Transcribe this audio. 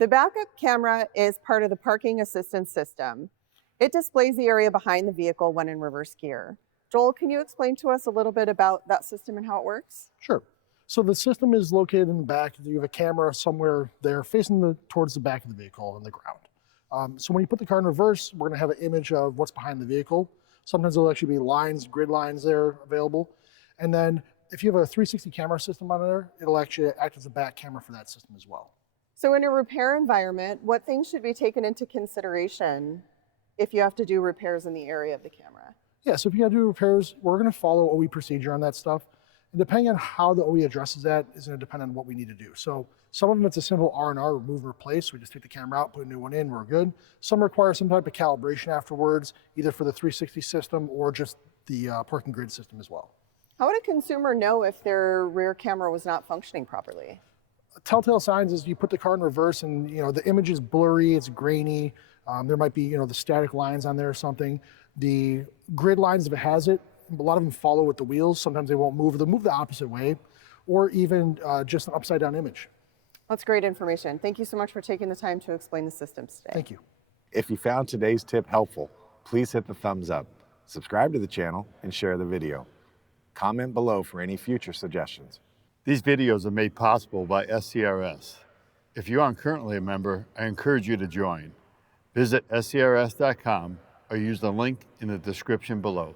The backup camera is part of the parking assistance system. It displays the area behind the vehicle when in reverse gear. Joel, can you explain to us a little bit about that system and how it works? Sure. So the system is located in the back. You have a camera somewhere there facing towards the back of the vehicle on the ground. So when you put the car in reverse, we're going to have an image of what's behind the vehicle. Sometimes there'll actually be lines, grid lines there available. And then if you have a 360 camera system on there, it'll actually act as a back camera for that system as well. So in a repair environment, what things should be taken into consideration if you have to do repairs in the area of the camera? Yeah, so if you got to do repairs, we're going to follow OE procedure on that stuff. And depending on how the OE addresses that is going to depend on what we need to do. So some of them, it's a simple R&R, remove and replace. We just take the camera out, put a new one in, we're good. Some require some type of calibration afterwards, either for the 360 system or just the parking grid system as well. How would a consumer know if their rear camera was not functioning properly? Telltale signs is you put the car in reverse and the image is blurry, it's grainy. There might be the static lines on there or something. The grid lines, if it has it, a lot of them follow with the wheels. Sometimes they won't move. They'll move the opposite way, or even just an upside down image. That's great information. Thank you so much for taking the time to explain the systems today. Thank you. If you found today's tip helpful, please hit the thumbs up, subscribe to the channel, and share the video. Comment below for any future suggestions. These videos are made possible by SCRS. If you aren't currently a member, I encourage you to join. Visit scrs.com or use the link in the description below.